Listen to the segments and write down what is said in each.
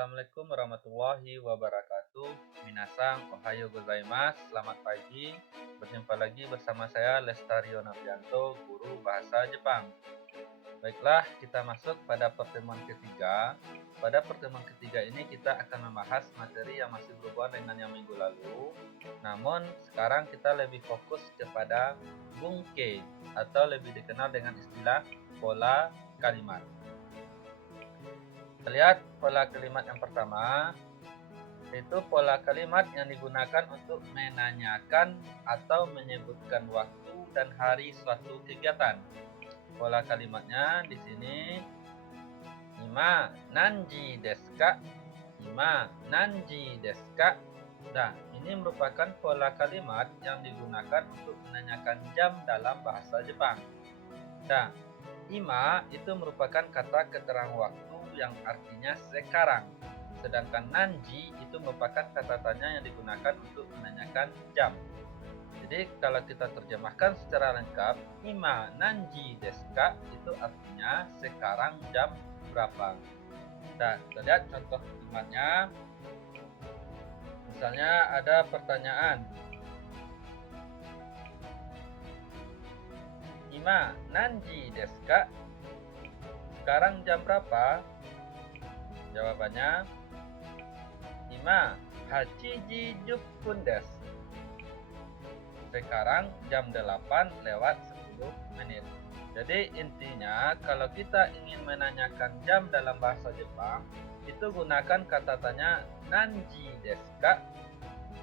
Assalamualaikum warahmatullahi wabarakatuh. Minasang, ohayo gozaimasu. Selamat pagi. Berjumpa lagi bersama saya Lestario Novianto, guru bahasa Jepang. Baiklah, kita masuk pada pertemuan ketiga. Pada pertemuan ketiga ini kita akan membahas materi yang masih berhubungan dengan yang minggu lalu. Namun sekarang kita lebih fokus kepada bunke atau lebih dikenal dengan istilah pola kalimat. Kita lihat pola kalimat yang pertama, yaitu pola kalimat yang digunakan untuk menanyakan atau menyebutkan waktu dan hari suatu kegiatan. Pola kalimatnya di sini, Ima nanji desu ka? Ima nanji desu ka? Nah, ini merupakan pola kalimat yang digunakan untuk menanyakan jam dalam bahasa Jepang. Nah, ima itu merupakan kata keterangan waktu yang artinya sekarang. Sedangkan nanji itu merupakan kata tanya yang digunakan untuk menanyakan jam. Jadi kalau kita terjemahkan secara lengkap, ima nanji desu ka itu artinya sekarang jam berapa. Nah, kita lihat contoh kalimatnya. Misalnya ada pertanyaan, Ima nanji desu ka? Sekarang jam berapa? Jawabannya, Ima hachiji juppun desu. Sekarang jam 8 lewat 10 menit. Jadi intinya kalau kita ingin menanyakan jam dalam bahasa Jepang, itu gunakan kata tanya nanji desu ka?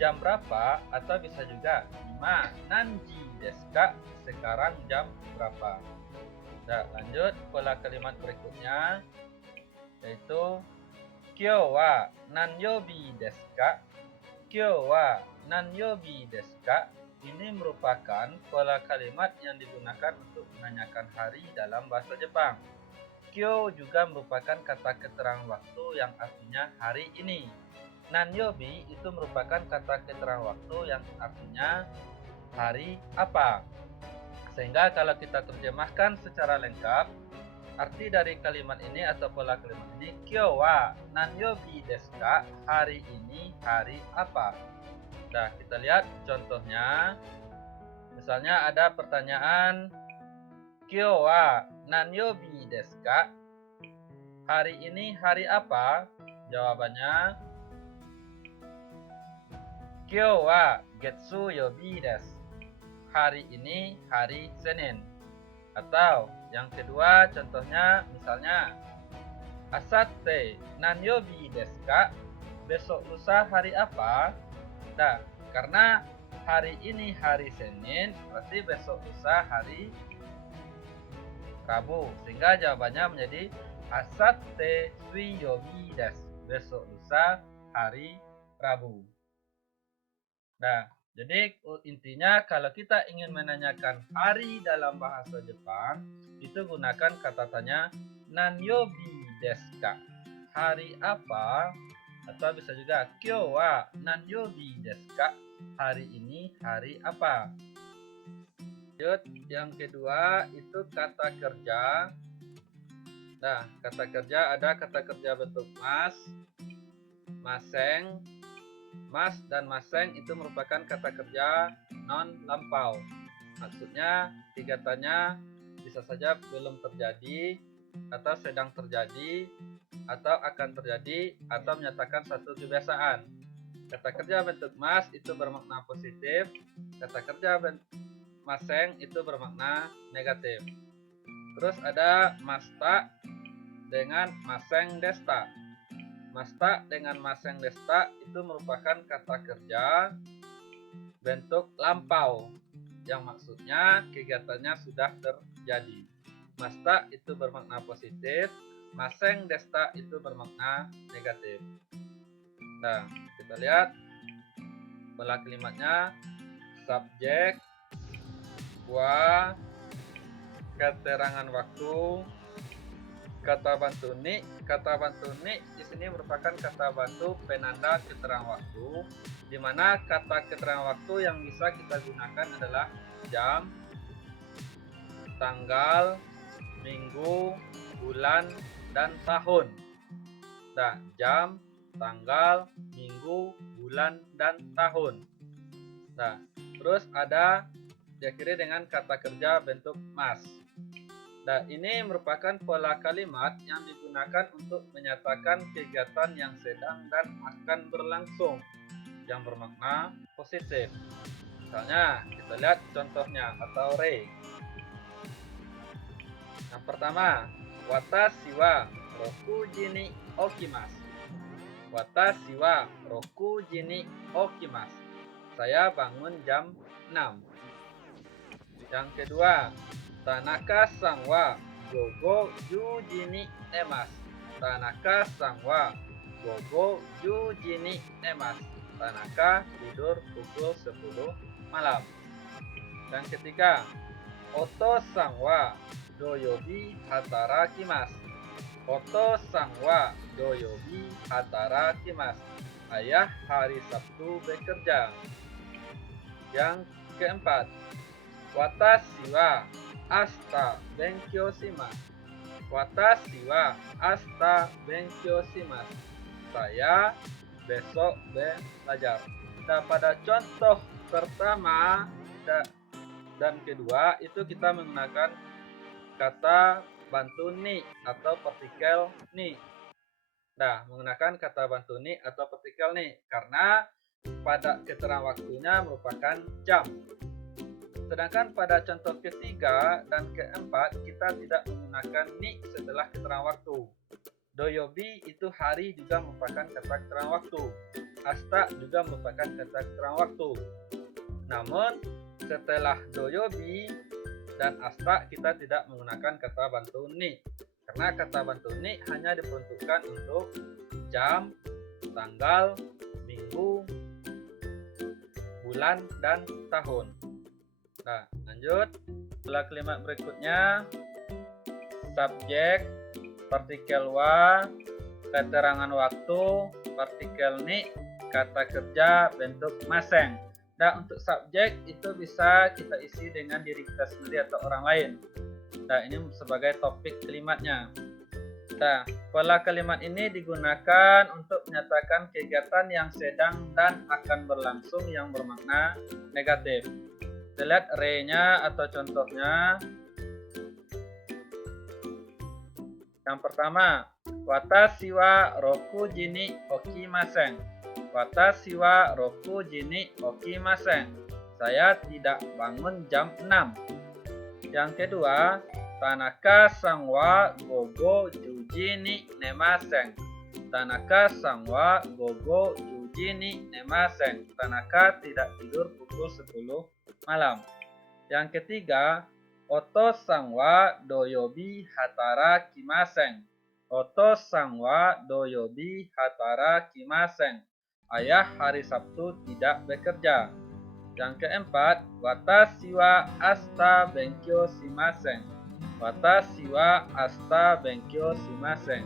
Jam berapa? Atau bisa juga Ima nanji desu ka? Sekarang jam berapa? Nah, lanjut pola kalimat berikutnya, yaitu Kyou wa nanyobi desu ka? Kyou wa nanyobi desu ka? Ini merupakan pola kalimat yang digunakan untuk menanyakan hari dalam bahasa Jepang. Kyou juga merupakan kata keterangan waktu yang artinya hari ini. Nanyobi itu merupakan kata keterangan waktu yang artinya hari apa. Sehingga kalau kita terjemahkan secara lengkap, arti dari kalimat ini atau pola kalimat ini, Kyou wa nanyobi desu ka? Hari ini hari apa? Nah, kita lihat contohnya. Misalnya ada pertanyaan, Kyou wa nanyobi desu ka? Hari ini hari apa? Jawabannya, Kyou wa getsu yobi desu. Hari ini hari Senin. Atau yang kedua contohnya misalnya, Asatte nanyobi desu ka? Besok lusa hari apa? Nah, karena hari ini hari Senin, berarti besok lusa hari Rabu. Sehingga jawabannya menjadi Asatte suiyobi desu. Besok lusa hari Rabu. Nah, jadi intinya kalau kita ingin menanyakan hari dalam bahasa Jepang, itu gunakan kata tanya nanyobi desu ka? Hari apa? Atau bisa juga Kyou wa nanyobi desu ka? Hari ini hari apa? Lanjut, yang kedua itu kata kerja. Nah, kata kerja ada kata kerja bentuk mas, maseng. Mas dan maseng itu merupakan kata kerja non lampau. Maksudnya tiga tanya bisa saja belum terjadi, atau sedang terjadi, atau akan terjadi, atau menyatakan satu kebiasaan. Kata kerja bentuk mas itu bermakna positif, kata kerja maseng itu bermakna negatif. Terus ada masta dengan maseng desta. Masta dengan maseng desta itu merupakan kata kerja bentuk lampau yang maksudnya kegiatannya sudah terjadi. Masta itu bermakna positif, maseng desta itu bermakna negatif. Nah, kita lihat pola kalimatnya, subjek, wa, keterangan waktu, kata bantu ni. Kata bantu ni di sini merupakan kata bantu penanda keterangan waktu, di mana kata keterangan waktu yang bisa kita gunakan adalah jam, tanggal, minggu, bulan, dan tahun. Nah, jam, tanggal, minggu, bulan, dan tahun. Nah, terus ada diakhiri dengan kata kerja bentuk mas. Nah, ini merupakan pola kalimat yang digunakan untuk menyatakan kegiatan yang sedang dan akan berlangsung yang bermakna positif. Misalnya, kita lihat contohnya atau re. Yang pertama, watashi wa roku ji ni okimasu. Watashi wa roku ji ni okimasu. Saya bangun jam 6. Yang kedua, Tanaka-san wa gogo 10 ji ni nemasu. Tanaka-san wa gogo 10 ji ni nemasu. Tanaka tidur pukul 10 malam. Yang ketiga, Oto-san wa doyobi hatarakimasu. Oto-san wa doyobi hatarakimasu. Ayah hari Sabtu bekerja. Yang keempat, watashi wa ashita benkyou shimasu. Watashi wa ashita benkyou shimasu. Saya besok belajar. Nah, pada contoh pertama dan kedua itu kita menggunakan kata bantu ni atau partikel ni. Nah, menggunakan kata bantu ni atau partikel ni karena pada keterangan waktunya merupakan jam. Sedangkan pada contoh ketiga dan keempat kita tidak menggunakan ni setelah keterangan waktu. Doyobi itu hari juga merupakan kata keterangan waktu. Asta juga merupakan kata keterangan waktu. Namun setelah doyobi dan asta kita tidak menggunakan kata bantu ni. Karena kata bantu ni hanya diperuntukkan untuk jam, tanggal, minggu, bulan, dan tahun. Nah, lanjut. Setelah kalimat berikutnya, subjek, partikel wa, keterangan waktu, partikel ni, kata kerja, bentuk maseng. Nah, untuk subjek itu bisa kita isi dengan diri kita sendiri atau orang lain. Nah, ini sebagai topik kalimatnya. Nah, pola kalimat ini digunakan untuk menyatakan kegiatan yang sedang dan akan berlangsung yang bermakna negatif. Kita lihat re-nya atau contohnya. Yang pertama, watashi wa roku ji ni okimasen. Watashi wa roku ji ni okimasen. Saya tidak bangun jam 6. Yang kedua, Tanaka-san wa gogo 10 ji ni nemasen. Tanaka-san wa gogo 10 ji ni nemasen. Tanaka tidak tidur pukul 10 malam. Yang ketiga, Oto-san wa doyobi hatarakimasen. Oto-san wa doyobi hatarakimasen. Ayah hari Sabtu tidak bekerja. Yang keempat, watashi wa ashita benkyou shimasen. Watashi wa ashita benkyou shimasen.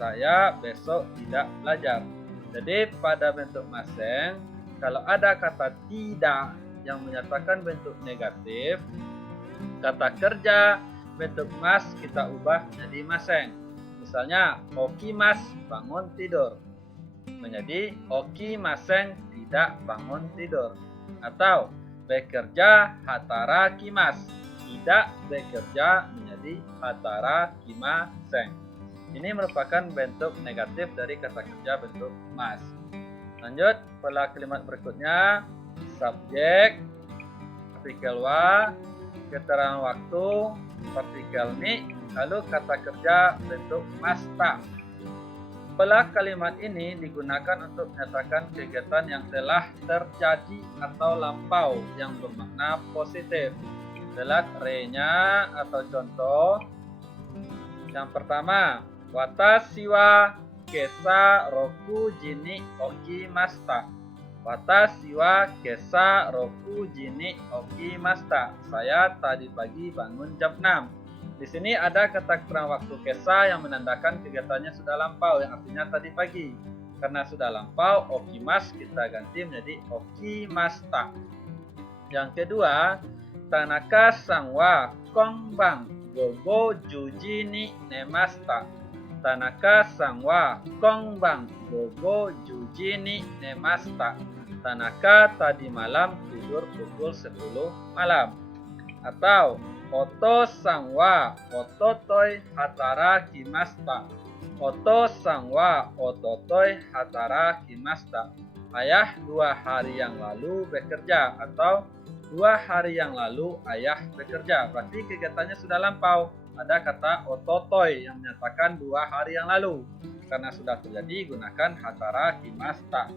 Saya besok tidak belajar. Jadi pada bentuk maseng, kalau ada kata tidak yang menyatakan bentuk negatif, kata kerja bentuk mas kita ubah menjadi maseng. Misalnya, okimas bangun tidur menjadi okimasen tidak bangun tidur. Atau bekerja hatarakimas tidak bekerja menjadi hatarakimasen. Ini merupakan bentuk negatif dari kata kerja bentuk mas. Lanjut, pola kalimat berikutnya, subjek, partikel wa, keterangan waktu, partikel ni, lalu kata kerja bentuk masta. Pola kalimat ini digunakan untuk menyatakan kegiatan yang telah terjadi atau lampau yang bermakna positif. Lihat re-nya atau contoh. Yang pertama, watashi wa kesa roku ji ni okimashita. Watashi wa kesa roku ji ni okimashita. Saya tadi pagi bangun jam 6. Di sini ada kata keterangan waktu kesa yang menandakan kegiatannya sudah lampau, yang artinya tadi pagi. Karena sudah lampau, okimas kita ganti menjadi okimashita. Yang kedua, Tanaka-san wa konban gogo 10 ji ni nemashita. Tanaka sang wa kongbang gogo juji ni nemasta. Tanaka tadi malam tidur pukul 10 malam. Atau Oto sang wa ototoi hatara kimasta. Oto sang wa ototoi hatara kimasta. Ayah 2 hari yang lalu bekerja. Atau 2 hari yang lalu ayah bekerja. Berarti kegiatannya sudah lampau. Ada kata ototoi yang menyatakan 2 hari yang lalu. Karena sudah terjadi, gunakan hatara kimasta.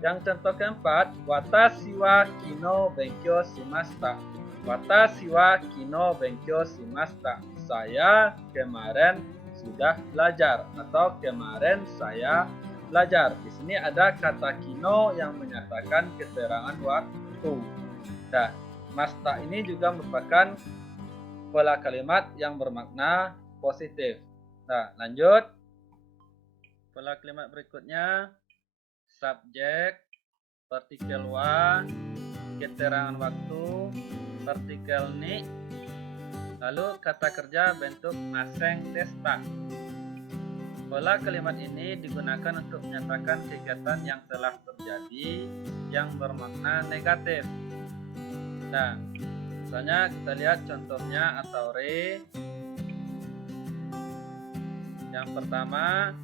Yang contoh keempat, watashi wa kino benkyou shimashita. Watashi wa kino benkyou shimashita. Saya kemarin sudah belajar atau kemarin saya belajar. Di sini ada kata kino yang menyatakan keterangan waktu. Nah, masta ini juga merupakan pola kalimat yang bermakna positif. Nah, lanjut. Pola kalimat berikutnya, subjek, partikel wa, keterangan waktu, partikel ni, lalu kata kerja bentuk maseng desta. Pola kalimat ini digunakan untuk menyatakan kegiatan yang telah terjadi yang bermakna negatif. Nah, misalnya kita lihat contohnya atau re. Yang pertama,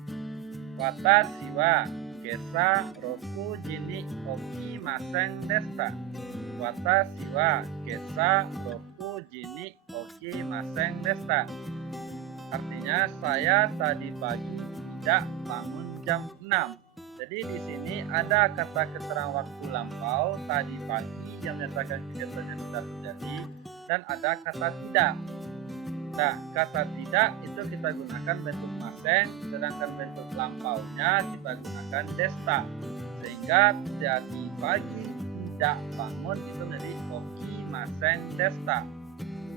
watashi wa kesa roku jini oki maseng desta. Watashi wa kesa roku jini oki maseng desta. Artinya saya tadi pagi tidak bangun jam 6. Jadi di sini ada kata keterangan waktu lampau tadi pagi yang menyatakan kegiatan yang sudah terjadi dan ada kata tidak. Nah, kata tidak itu kita gunakan bentuk maseng, sedangkan bentuk lampaunya kita gunakan desta. Sehingga tadi pagi tidak bangun itu menjadi oki maseng desta.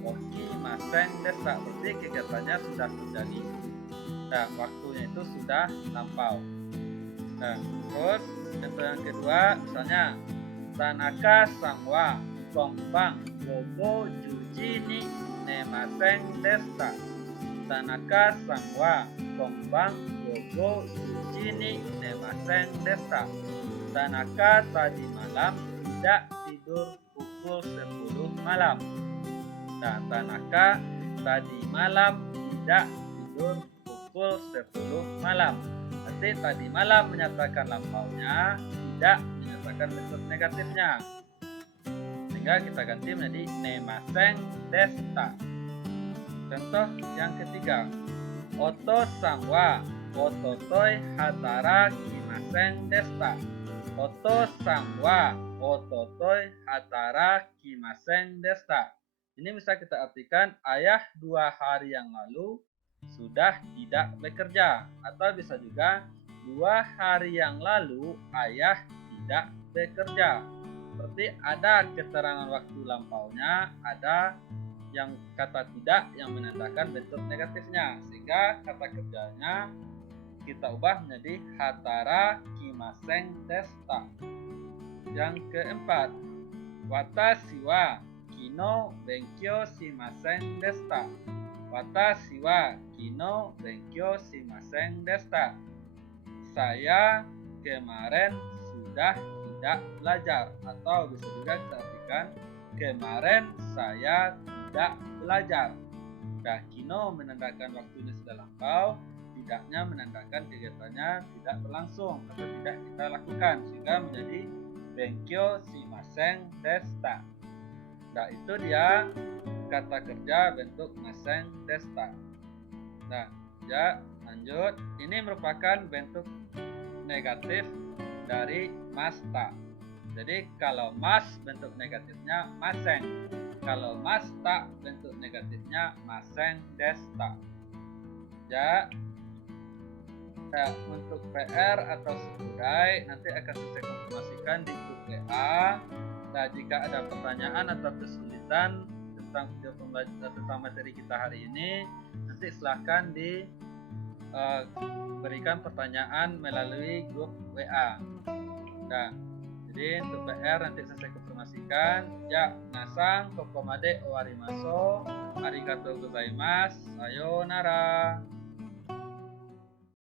Oki maseng desta, berarti kegiatannya sudah terjadi. Nah, waktunya itu sudah lampau. Nah, terus contoh yang kedua, misalnya Tanaka sang wa kongbang gogo juji ni nemaseng desta. Tanaka sang wa kongbang gogo juji ni nemaseng desta. Tanaka tadi malam tidak tidur pukul 10 malam. Nah, Tanaka tadi malam tidak tidur pukul 10 malam. Berarti tadi malam menyatakan lampaunya, tidak menyatakan bentuk negatifnya. Sehingga kita ganti menjadi nemaseng desta. Contoh yang ketiga, oto sang wa ototoi hatara kimaseng desta. Oto sang wa ototoi hatara kimaseng desta. Ini bisa kita artikan ayah 2 hari yang lalu sudah tidak bekerja, atau bisa juga 2 hari yang lalu ayah tidak bekerja. Berarti ada keterangan waktu lampaunya, ada yang kata tidak yang menandakan bentuk negatifnya, sehingga kata kerjanya kita ubah menjadi hatara kimaseng desta. Yang keempat, watashi wa kino benkyou shimaseng desta. Watashi wa kino benkyou shimaseng desta. Saya kemarin sudah tidak belajar, atau bisa juga kita artikan kemarin saya tidak belajar. Nah, kino menandakan waktunya sudah lampau, tidaknya menandakan kegiatannya tidak berlangsung atau tidak kita lakukan, sehingga menjadi benkyou shimaseng desta. Nah, itu dia kata kerja bentuk maseng desta. Nah, ya lanjut. Ini merupakan bentuk negatif dari masta. Jadi kalau mas bentuk negatifnya maseng. Kalau masta bentuk negatifnya maseng desta. Ya, untuk PR atau studi nanti akan saya konfirmasikan di grup WA. Nah, jika ada pertanyaan atau kesulitan tentang video pembelajaran tentang materi kita hari ini, nanti silahkan berikan pertanyaan melalui grup WA. Nah, jadi untuk PR nanti saya konfirmasikan. Ya, nasang kokomade owarimasu. Arigatou gozaimasu. Sayonara.